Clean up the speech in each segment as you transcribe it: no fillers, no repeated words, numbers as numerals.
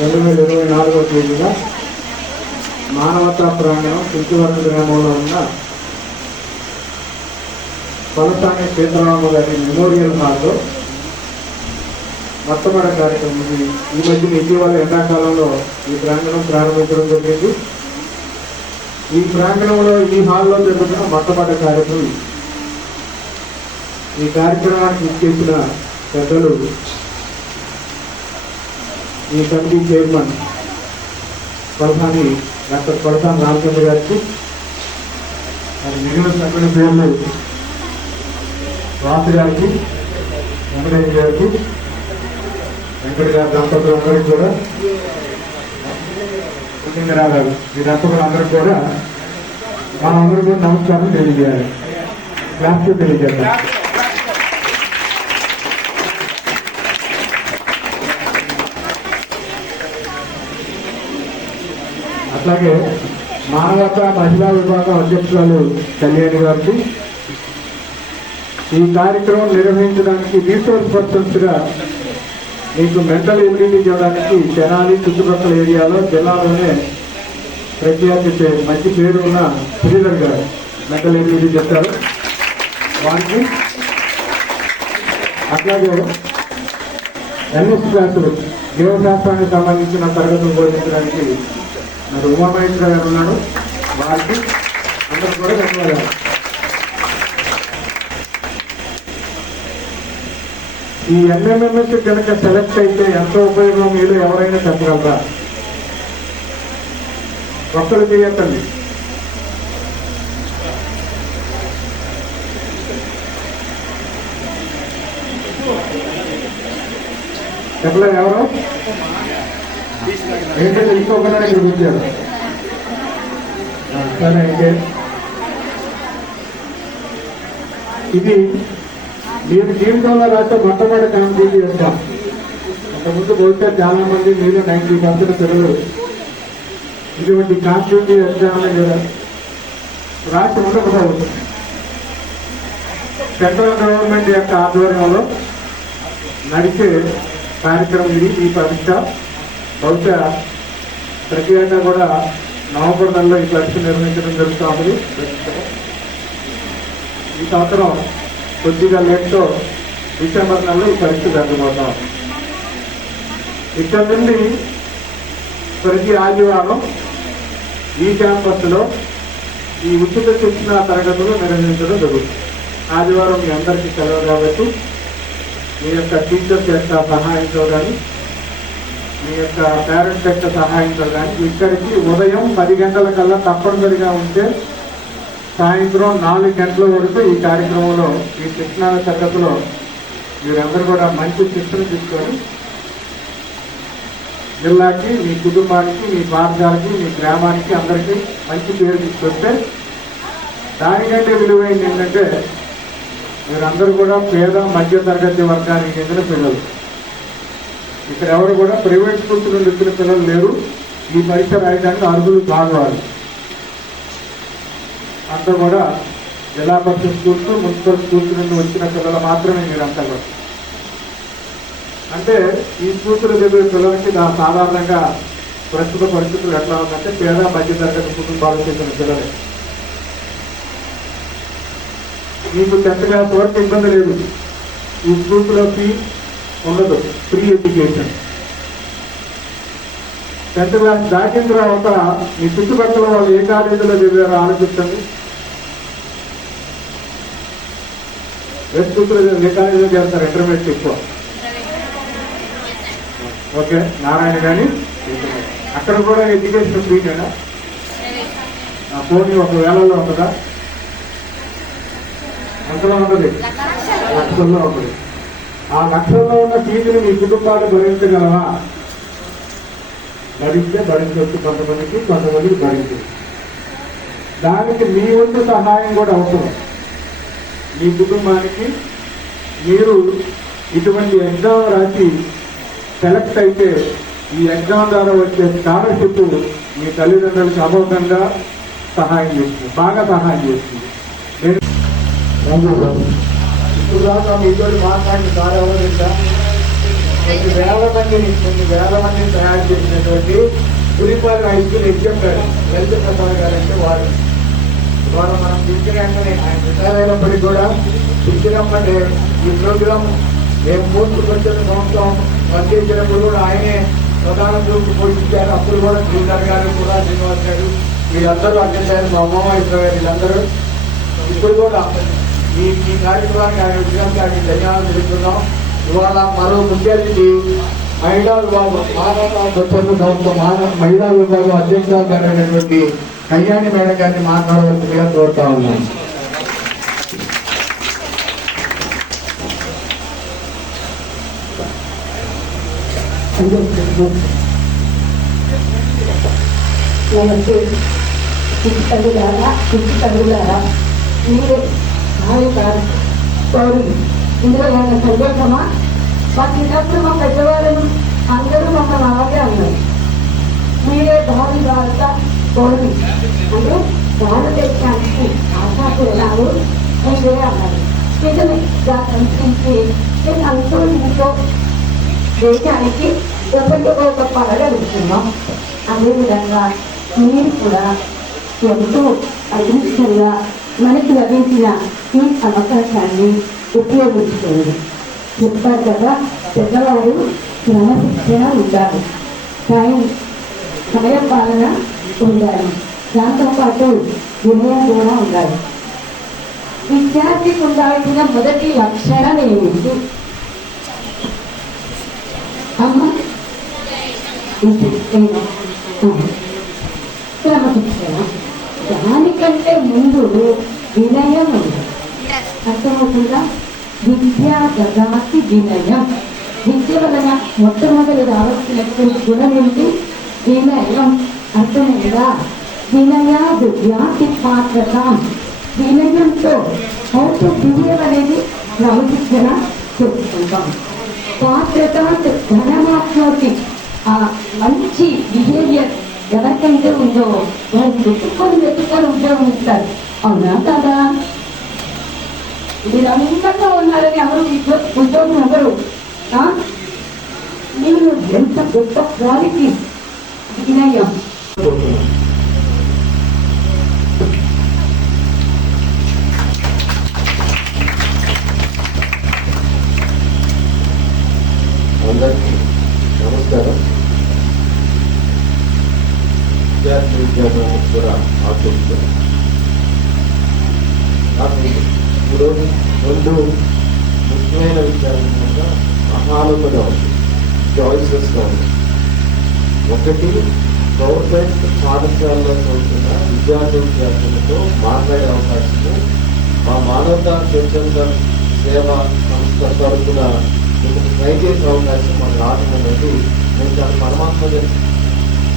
2024వ తేదీన మానవతా ప్రాంగణం చింతవరం గ్రామంలో ఉన్న పలసాని సీతారామ గారి మెమోరియల్ హాల్లో మొట్టమొదటి కార్యక్రమం. ఈ మధ్యన ఇటీవల ఎండాకాలంలో ఈ ప్రాంగణం ప్రారంభించడం జరిగింది. ఈ ప్రాంగణంలో ఈ హాల్లో జరుగుతున్న మొట్టమొదటి కార్యక్రమం. ఈ కార్యక్రమానికి ఇచ్చేసిన పెద్దలు, ఈ కమిటీ చైర్మన్ డాక్టర్ పలసాని రామచంద్ర గారికి, అది మిగిలిన సభ్యుల పేర్లు రాసు గారికి, వెంకటేశ్వర గారికి, వెంకట గారి దంపతులందరికీ కూడా, పుట్టింగరావు గారు, ఈ దంపతులందరికీ కూడా మనందరూ కూడా నమస్కారం తెలియజేయాలి. క్లాస్ తెలియజేద్దాం. అట్లాగే మానవతా మహిళా విభాగం అధ్యక్షురాలు కళ్యాణి గారికి, ఈ కార్యక్రమం నిర్వహించడానికి రీసోర్స్ పర్సన్స్ గా మీకు మెంటల్ ఎబిలిటీ చేయడానికి తెనాలి చుట్టుపక్కల ఏరియాలో జిల్లాలోనే ప్రఖ్యాతి మంచి పేరు ఉన్న శ్రీధర్ గారు మెంటల్ ఎబిలిటీ చెప్తారు వారికి. అట్లాగే ఎన్ఎస్ క్లాసులు జీవశాస్త్రానికి సంబంధించిన తరగతులు బోధించడానికి మరి ఉమామహేశ్వర గారు ఉన్నాడు, వారికి అందరూ కూడా ధన్యవాదాలు. ఈ ఎన్ఎంఎంఎస్ కనుక సెలెక్ట్ అయితే ఎంతో ఉపయోగం మీరు ఎవరైనా చెప్పగలరా? ఒక్కరు చేయకండి. చెప్పలేదు ఎవరు? ఏంటంటే ఇంకొకనే ఇక్కడ వచ్చారు. సరే, అయితే ఇది మీరు జీవితంలో రాస్తే మొట్టమొదటి కాంపిటీషన్ చేస్తాం. అంతకుముందు బహుశా చాలా మంది మీరు 90% పిల్లలు ఇటువంటి కాంపిటేటివ్ ఎగ్జామ్ రాసి ఉండకపోవచ్చు. సెంట్రల్ గవర్నమెంట్ యొక్క ఆధ్వర్యంలో నడిచే కార్యక్రమం ఇది. ఈ పరీక్ష బహుశా ప్రతి ఏటా కూడా నవంబర్ నెలలో ఈ పరీక్ష నిర్వహించడం జరుగుతూ ఉంది. ఈ సంవత్సరం కొద్దిగా లేట్తో డిసెంబర్ నెలలో ఈ పరీక్ష జరగబోతాం. ఇక్కడ నుండి ప్రతి ఆదివారం ఈ క్యాంపస్లో ఈ ఉచిత శిక్షణ తరగతులు నిర్వహించడం జరుగుతుంది. ఆదివారం మీ అందరికీ సెలవు కాబట్టి మీ యొక్క టీచర్స్ యొక్క సహాయంతో కానీ మీ యొక్క పేరెంట్స్ యొక్క సహాయంతో కానీ ఇక్కడికి ఉదయం 10 గంటల కల్లా తప్పనిసరిగా ఉంటే సాయంత్రం 4 గంటల వరకు ఈ కార్యక్రమంలో ఈ శిక్షణ తరగతిలో మీరందరూ కూడా మంచి శిక్షణ తీసుకొని జిల్లాకి, మీ కుటుంబానికి, మీ పాఠశాలకి, మీ గ్రామానికి అందరికీ మంచి పేరు తీసుకొస్తే దానికంటే విలువైంది ఏంటంటే మీరందరూ కూడా పేద మధ్య తరగతి వర్గానికి చెందిన పిల్లలు. ఇక్కడ ఎవరు కూడా ప్రైవేట్ స్కూల్స్ నుండి వచ్చిన పిల్లలు లేరు. ఈ పరీక్ష రాయడానికి అర్హులు కావాలి. అంతా కూడా జిల్లా పరిషత్ స్కూల్స్, మున్సిపల్ స్కూల్స్ నుండి వచ్చిన పిల్లలు మాత్రమే మీరంతా కూడా. అంటే ఈ స్కూల్స్లో చదివే పిల్లలకి సాధారణంగా ప్రస్తుత పరిస్థితులు ఎట్లా ఉందంటే పేద మధ్య తరగతి కుటుంబాలకు చెందిన పిల్లలే. మీకు 10th క్లాస్ వరకు ఇబ్బంది లేదు. ఈ స్కూల్స్లో ఫీ ఉండదు, ఫ్రీ ఎడ్యుకేషన్. 10th క్లాస్ దాటిన తర్వాత మీ చుట్టుపక్కల వాళ్ళు ఏ కాలేజీలో చదివారో ఆలోచించండి. వెస్ట్ స్కూల్స్లో ఏ కాలేజీలో చేస్తారు? ఇంటర్మీడియట్ ఎక్కువ. ఓకే, నారాయణ కానీ అక్కడ కూడా ఎడ్యుకేషన్ ఫ్రీనేనా? పోనీ ఒక వేలలో ఉంటుందా? ఎంతలో ఉంటుంది? లక్షల్లో ఉంటుంది. ఆ లక్షల్లో ఉన్న ఫీజుని మీ కుటుంబాలు భరించగలవా? భరించవచ్చు. కొంతమందికి భరించవచ్చు. దానికి మీ వంతు సహాయం కూడా అవసరం. మీ కుటుంబానికి మీరు ఇటువంటి ఎగ్జామ్ రాసి సెలెక్ట్ అయితే ఈ ఎగ్జామ్ ద్వారా వచ్చే స్కాలర్షిప్ మీ తల్లిదండ్రులకు అమోఘంగా సహాయం చేస్తుంది, బాగా సహాయం చేస్తుంది. ఇప్పుడు దాకా మీతో మాట్లాడిన సార్ ఎవరు కొన్ని వేల మందిని తయారు చేసినటువంటి గురిపాలి హై స్కూల్ ఎగ్జాంపుల్ లలిత ప్రసాద్ గారు అంటే వారు ఇవాళ మనం పిలిచినట్టునే ఆయన రిటైర్ అయినప్పటికీ కూడా పిలిచినప్పటి ఈ ప్రోగ్రామ్ మేము పూర్తికొచ్చిన సంవత్సరం పనిచేసినప్పుడు కూడా ఆయనే ప్రధాన గ్రూప్ పోషించారు. అప్పుడు కూడా శ్రీధర్ గారు కూడా శ్రీనివాస్ గారు వీళ్ళందరూ అధ్యక్షులు, మా అమ్మమ్మ గారు వీళ్ళందరూ ఇప్పుడు కూడా ఈ కార్యక్రమానికి ఆయన విషయానికి ఆయన ధన్యవాదాలు తెలుపుతున్నాం. ఇవాళ మరో ముఖ్య అతిథి మహిళా విభాగం మహిళా విభాగం అధ్యక్షురాలు గారు అయినటువంటి కళ్యాణి మేడం గారిని మాట్లాడవలసిందిగా కోరుతా ఉన్నాను. మీరే ఇందులో ఏమైనా సంతోషమా? మా చిన్నప్పుడు మా పెద్దవాళ్ళను అందరూ మమ్మల్ని అలాగే అన్నారు. మీరే భావి భారత పౌరులు అంటే భారతదేశానికి ఆశాకురాలు మీరే అన్నారు. నిజమే సంస్కృతి నేను అందరూ ఇంట్లో దేశానికి ఉపయోగపడగలుగుతున్నాం. అదేవిధంగా మీరు కూడా ఎంతో అదృష్టంగా మనకు లభించిన ఈ అవకాశాన్ని ఉపయోగించుకోండి. చెప్పారు కదా, పెద్దవారు క్రమశిక్షణ ఉండాలి, సమయ పాలన ఉండాలి, దాంతోపాటు వినయం కూడా ఉండాలి. విద్యార్థికి ఉండాల్సిన మొదటి లక్షణం ఏమిటి అమ్మ? క్రమశిక్షణ. దానికంటే ముందు వినయం ఉంది. అర్థమవుతుందా? విద్యా దదాతి వినయం. విద్య వలన మొట్టమొదటి రావాల్సినటువంటి గుణం ఏంటి? వినయం. అర్థమైందా? వినయాదు వ్యాధి పాత్రత. వినయంతో అవుతూ బిహేవ్ అనేది క్రమశిక్షణ చెప్పుకుంటాం. పాత్రత ధనమాత్మకి ఆ మంచి బిహేవియర్ ఎవరికైతే ఉందో వారికి వెతుక్కొని ఉద్యోగం ఇస్తారు. అవునా కదా? మీరు అందంగా ఉన్నారని ఎవరు ఉద్యోగం ఎవరు? మీరు ఎంత గొప్ప క్వాలిటీ వినయం. అందరికీ నమస్కారం. విద్యార్థి ఉద్యోగం కూడా ఆశిస్తున్నాను. నాకు ఈరోజు రెండు ముఖ్యమైన విషయాలు మహాలుగా ఉంది, చాయిసెస్గా ఉంది. ఒకటి, గవర్నమెంట్ పాఠశాలలో చదువుతున్న విద్యార్థులతో మాట్లాడే అవకాశము మా మానవతా స్వచ్ఛంద సేవా సంస్థ తరఫున మీకు ట్రై చేసే అవకాశం మాకు రావడం అనేది నేను చాలా పరమాత్మగా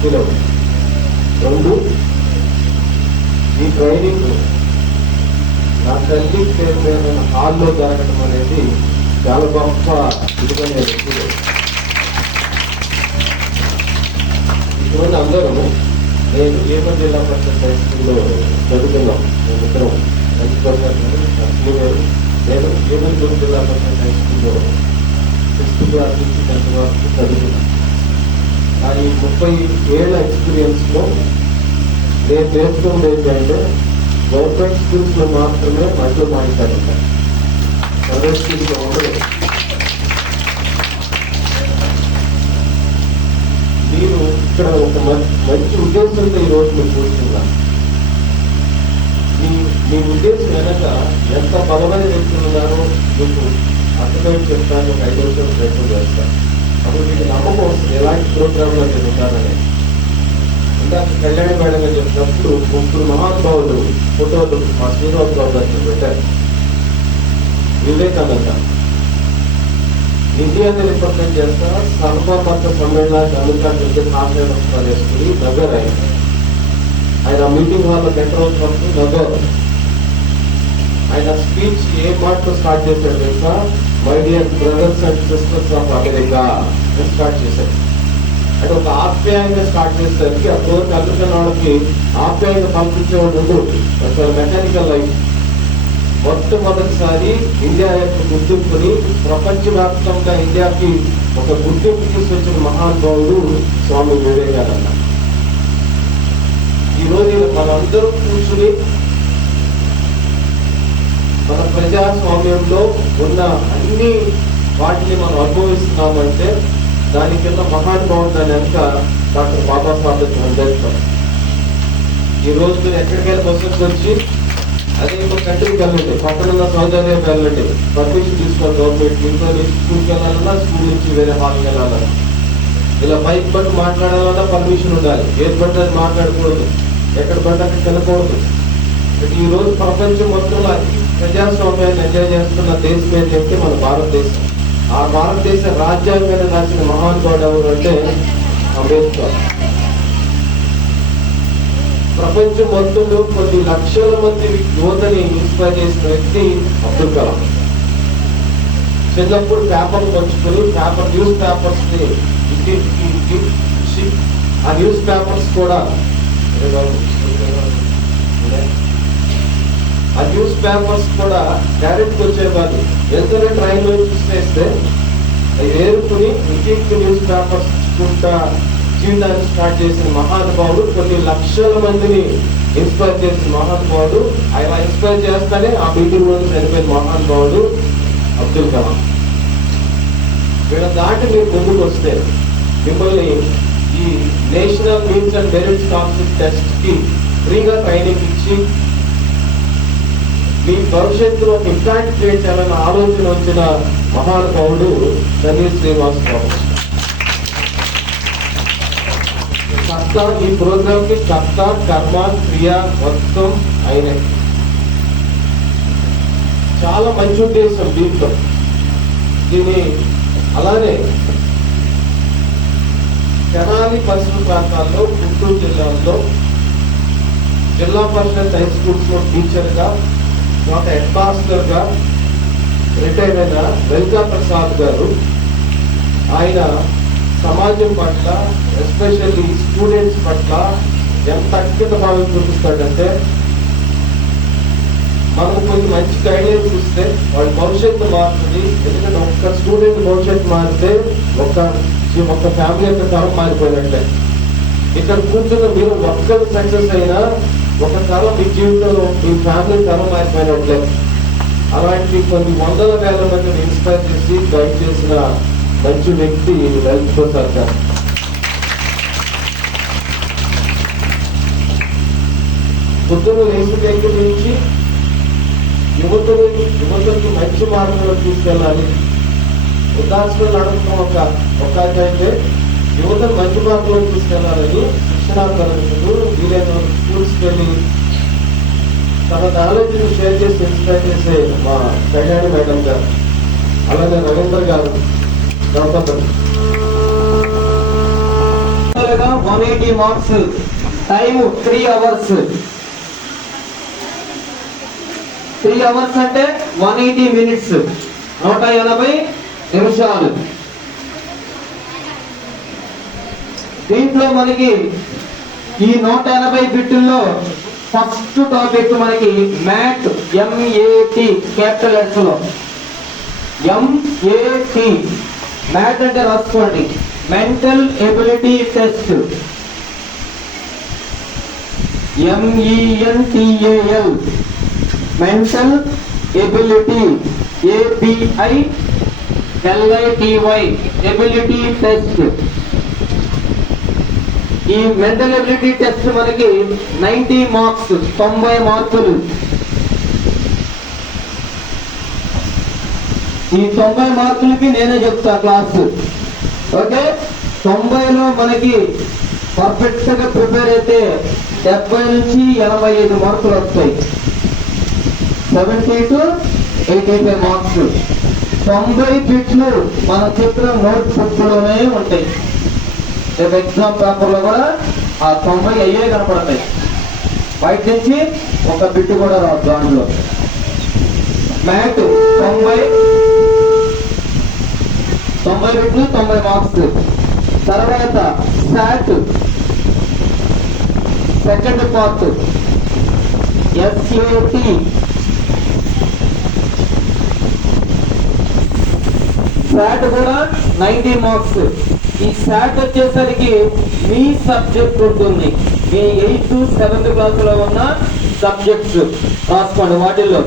ఫీల్ అవుతాను. రెండు, ఈ ట్రైనింగ్ నా తల్లి పేరు హాల్లో జరగడం అనేది చాలా గొప్ప ఇదిగా నేను ఫీల్ అవుతాను. ఇటువంటి అందరూ నేను ఏపీ జిల్లా పరిషత్ హై స్కూల్లో చదువుతున్నాం. మేము ఇద్దరం నేను ఏపీ జిల్లా పరిషత్ హై స్కూల్లో 6th క్లాస్ నుంచి 10th వరకు చదువుతున్నాను. కానీ 30 ఏళ్ల ఎక్స్పీరియన్స్లో నేను నేర్చుకున్నది ఏంటంటే గవర్నమెంట్ స్కూల్స్లో మాత్రమే మధ్య మాట్లాడంట, ప్రైవేట్ స్కూల్స్లో ఉండదు. మీరు ఇక్కడ ఒక మంచి ఉద్దేశంతో ఈరోజు మీరు కూర్చున్నారు. మీ ఉద్దేశం వెనక ఎంత బలమైన వ్యక్తులు ఉన్నారో మీకు అర్థమైతే చెప్తాను. ఒక 5 నిమిషాలు ప్రయత్నం చేస్తాను. అప్పుడు మీకు నమ్మకం వస్తుంది ఎలాంటి ప్రోగ్రాంలో నేను ఉంటానని. ఇందాక కళ్యాణి మేడం గారు చెప్పినప్పుడు 3 మహానుభావులు ఫోటోలు మా శ్రీనివాస్ బాబు గారిని పెట్టారు. వివేకానంద ఇండియాని రిప్రజెంట్ చేస్తా సర్వమత సమ్మేళనానికి అమెరికా ఆశయాలు వేసుకుని నగర్ ఆయన మీటింగ్ హాల్లో ఎంటర్ అవుతున్నప్పుడు నగర్ ఆయన స్పీచ్ ఏ మాటతో స్టార్ట్ చేశాడు తెలుసా? My dear brothers and sisters of America అని స్టార్ట్ చేశాడు. అంటే ఒక ఆప్యాయంగా స్టార్ట్ చేసేసరికి అప్పుడు అమెరికన్ వాళ్ళకి ఆప్యాయంగా పంపించేవాడు మెకానికల్ లైఫ్. మొట్టమొదటిసారి ఇండియా యొక్క గుర్తింపుని ప్రపంచవ్యాప్తంగా ఇండియాకి ఒక గుర్తింపు తీసుకొచ్చిన మహానుభావుడు స్వామి వివేకానంద. ఈరోజు మనందరూ కూర్చుని మన ప్రజాస్వామ్యంలో ఉన్న అన్ని వాటిని మనం అనుభవిస్తున్నామంటే దాని కింద మహానుభావుడు దాని వెనుక డాక్టర్ బాబాసాహెబ్ అంబేద్కర్. ఈ రోజు మీరు ఎక్కడికైనా బస్సుకు వచ్చి అదే ఒక కంట్రీకి వెళ్ళండి, పక్కన సౌదీ అరేబియా వెళ్ళండి, పర్మిషన్ తీసుకోవాలి గవర్నమెంట్. ఇంట్లో నుంచి స్కూల్కి వెళ్ళాలన్నా, స్కూల్ నుంచి వేరే హాల్కి వెళ్ళాలన్నా, ఇలా బైక్ బట్టి మాట్లాడాలన్నా పర్మిషన్ ఉండాలి. ఏది పడితే అది మాట్లాడకూడదు, ఎక్కడ పడితే అక్కడికి వెళ్ళకూడదు. ఈ రోజు ప్రపంచం మొత్తంలో ప్రజాస్వామ్యాన్ని ఎంజాయ్ చేస్తున్న దేశం ఏంటంటే మన భారతదేశం. ఆ భారతదేశ రాజ్యాంగాన్ని రాసిన మహానుభావుడు ఎవరు అంటే అంబేద్కర్. ప్రపంచం మొత్తంలో కొన్ని లక్షల మంది యువతని ఇన్స్పైర్ చేసిన వ్యక్తి అబ్దుల్ కలాం. చిన్నప్పుడు పేపర్లు పంచుకొని న్యూస్ పేపర్స్ ని ఆ న్యూస్ పేపర్స్ కూడా డైరెక్ట్ వచ్చేవాళ్ళు. వెళ్తూనే ట్రైన్ లో చూసేస్తే అవి ఏరుకుని ఇంటికి న్యూస్ పేపర్స్ జీవితాన్ని స్టార్ట్ చేసిన మహానుభావుడు, కొన్ని లక్షల మందిని ఇన్స్పైర్ చేసిన మహానుభావుడు. ఆయన ఇన్స్పైర్ చేస్తానే ఆ మీటింగ్ లో చనిపోయిన మహానుభావుడు అబ్దుల్ కలాం. వీళ్ళ దాటి మీరు ముందుకు వస్తే మిమ్మల్ని ఈ national means and merits concept test కి ఫ్రీగా ట్రైనింగ్ ఇచ్చి మీ భవిష్యత్తులో ఒక ఇంపాక్ట్ క్రియేట్ చేయాలన్న ఆలోచన వచ్చిన మహానుభావుడు సమీర్ శ్రీనివాసరావు. కర్త, ఈ ప్రోగ్రామ్ కి కర్త, కర్మ, క్రియ మొత్తం ఆయనే. చాలా మంచి ఉద్దేశం దీంట్లో. దీన్ని అలానే తెనాలి పరిసర ప్రాంతాల్లో, గుంటూరు జిల్లాలో జిల్లా పరిషత్ హై స్కూల్స్ లో టీచర్ గా, ఒక హెడ్ మాస్టర్ గా రిటైర్ అయిన వెంకట ప్రసాద్ గారు, ఆయన సమాజం పట్ల, ఎస్పెషల్లీ స్టూడెంట్స్ పట్ల ఎంత అంకిత భావం చూపిస్తాడంటే, మనం కొన్ని మంచి గైడెన్స్ ఇస్తే వాళ్ళ భవిష్యత్తు మారుతుంది. ఎందుకంటే ఒక్క స్టూడెంట్ భవిష్యత్తు మారితే ఒక ఫ్యామిలీ యొక్క తరం మారిపోయినట్లే. ఇక్కడ కూర్చున్న మీరు ఒక్కరు సక్సెస్ అయినా ఒక తరం మీ జీవితంలో మీ ఫ్యామిలీ తరం మారిపోయినట్లే. అలాంటి కొన్ని వందల వేల మందిని ఇన్స్పైర్ చేసి గైడ్ చేసిన మంచి వ్యక్తి లలిత్ ప్రసాద్ గారు. పొద్దున్న లేచి దగ్గర నుంచి యువతకి మంచి మార్గంలో తీసుకెళ్ళాలి. ఉదాసన నడుపుతున్న ఒక అయితే యువతను మంచి మార్గంలో తీసుకెళ్లాలని శిక్షణా తరగతులు, వీలైన స్కూల్స్కి వెళ్ళి తన నాలెడ్జ్ని షేర్ చేసి ఇన్స్పైర్ చేసే మా కళ్యాణి మేడం గారు, అలాగే Ravindra garu, Ganapati. 180 marks, time 3 hours. 3 hours అంటే 180 మినిట్స్, 180 నిమిషాలు. దీంట్లో మనకి ఈ 180 బిట్టుల్లో ఫస్ట్ టాపిక్ మనకి మ్యాట్, MAT క్యాపిటల్ లెటర్స్ లో. MAT మ్యాట్ అంటే రాసుకోండి, mental ability test. MENTAL mental ability, ABILITY ability test. ఈ మెంటల్ ఎబిలిటీ టెస్ట్ మనకి 90 మార్క్స్, 90 మార్కులు. ఈ 90 మార్కులకి నేనే చెప్తా క్లాస్. ఓకే, 90లో మనకి పర్ఫెక్ట్ గా ప్రిపేర్ అయితే 70 నుంచి 85 మార్కులు వస్తాయి. 70 to 85 మార్క్స్. 90 బిట్లు మనం చెప్పిన నోట్ బుక్ లోనే ఉంటాయి. రేపు ఎగ్జామ్ పేపర్ లో కూడా ఆ 90 అయ్యే కనపడతాయి. బయట నుంచి ఒక బిట్ కూడా రాదు దాంట్లో. మ్యాట్ 90 బిట్లు, 90 మార్క్స్. తర్వాత SAT second part, SAT SAT కూడా 90 మార్క్స్. ఈ శాట్ వచ్చేసరికి మీ సబ్జెక్ట్ ఉంటుంది, మీ 8th 7th క్లాసులో ఉన్న సబ్జెక్ట్స్ రాసుకోండి. వాటిల్లో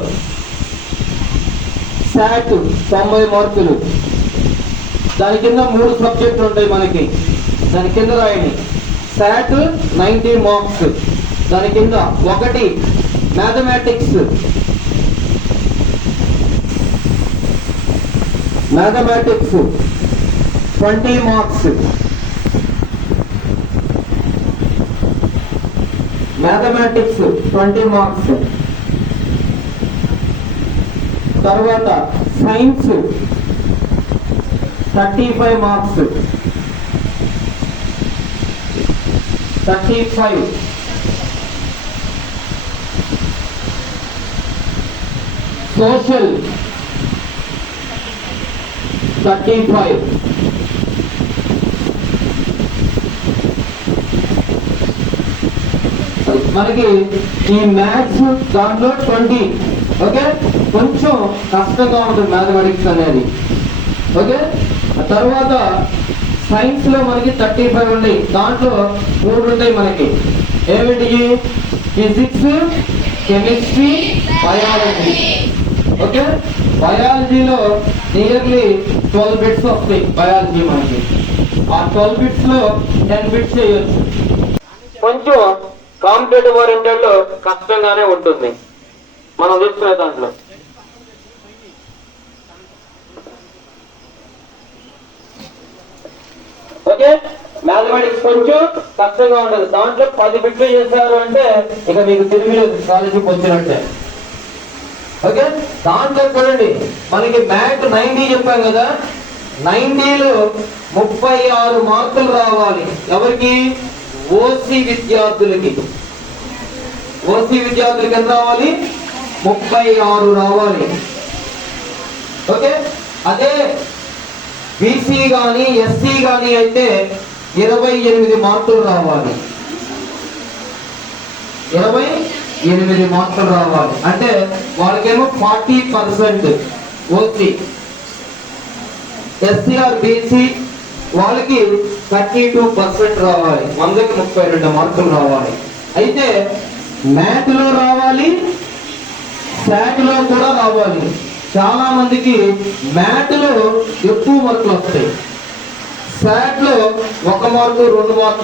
శాట్ 90 మార్కులు. దాని కింద 3 సబ్జెక్టులు ఉంటాయి మనకి. దాని కింద రాయండి శాట్ 90 మార్క్స్. దాని కింద 1 mathematics. Mathematics 20 marks. Mathematics 20 marks. తర్వాత సైన్స్ 35 మార్క్స్. 35. సోషల్ 35. మనకి ఈ మ్యాథ్స్ దాంట్లో 20. ఓకే, కొంచెం కష్టంగా ఉంటుంది మ్యాథమెటిక్స్ అనేది. ఓకే, తర్వాత సైన్స్ లో మనకి 35 ఉన్నాయి. దాంట్లో 3 ఉంటాయి మనకి. ఏమిటి? Physics, chemistry, biology. ఓకే, బయాలజీలో నియర్లీ 12 బిట్స్ వస్తాయి బయాలజీ మనకి. ఆ 12 బిట్స్ లో 10 బిట్స్ చేయొచ్చు. కొంచెం కాంపిటేటివ్ ఓరియంటెడ్ లో కష్టంగానే ఉంటుంది మనం చూసుకునే దాంట్లో. ఓకే, మ్యాథమెటిక్స్ కొంచెం కష్టంగా ఉండదు. దాంట్లో 10 బిట్లు చేశారు అంటే ఇక మీకు తిరిగి కాలేజీకి వచ్చినట్టే. ఓకే, దాంట్లో చూడండి మనకి మ్యాథ్ 90 చెప్పాం కదా. 90లో 36 మార్కులు రావాలి. ఎవరికి? ఓసీ విద్యార్థులకి. ఓసీ విద్యార్థులకి ఎంత రావాలి? 36 రావాలి. ఓకే, అదే బీసీ కానీ ఎస్సీ కానీ అయితే 28 మార్కులు రావాలి. 28 మార్కులు రావాలి అంటే వాళ్ళకేమో 40% ఓసీ. ఎస్సీ ఆర్ బీసీ వాళ్ళకి 32% రావాలి. 100కి 32 మార్కులు రావాలి. అయితే మ్యాథ్ లో రావాలి, శాట్ లో కూడా రావాలి. చాలా మందికి మ్యాథ్ లో ఎక్కువ మార్కులు వస్తాయి, శాట్ లో 1 మార్కు 2 మార్కులు